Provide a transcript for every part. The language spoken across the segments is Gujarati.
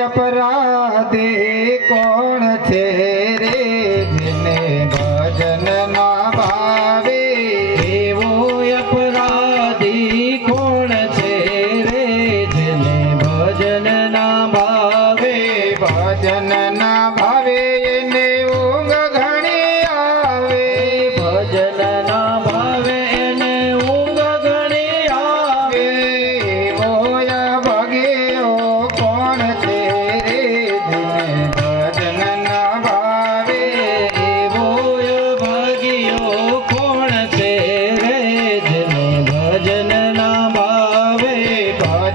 અપરાધી કોણ છે રે જેને ભજન ના ભાવે? એવો અપરાધી કોણ છે રે જેને ભજન ના ભાવે? ભજન ના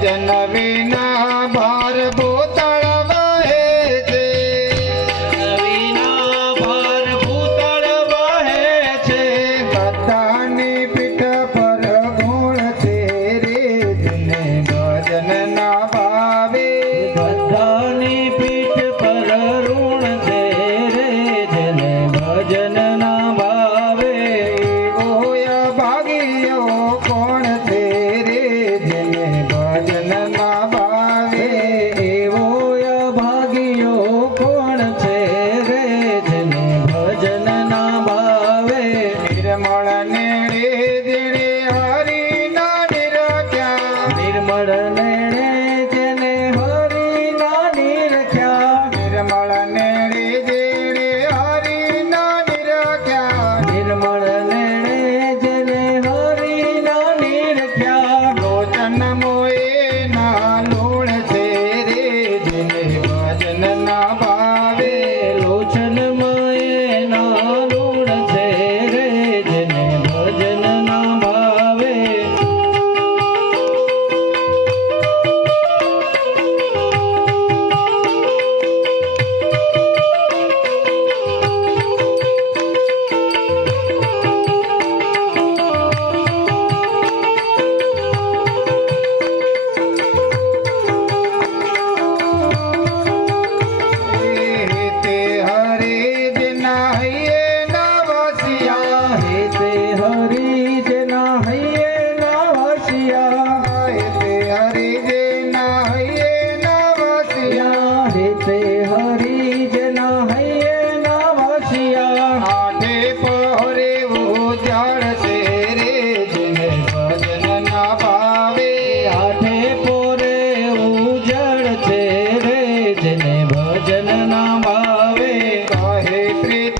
ಜನವೇ भजन ना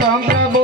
সংগ্রাম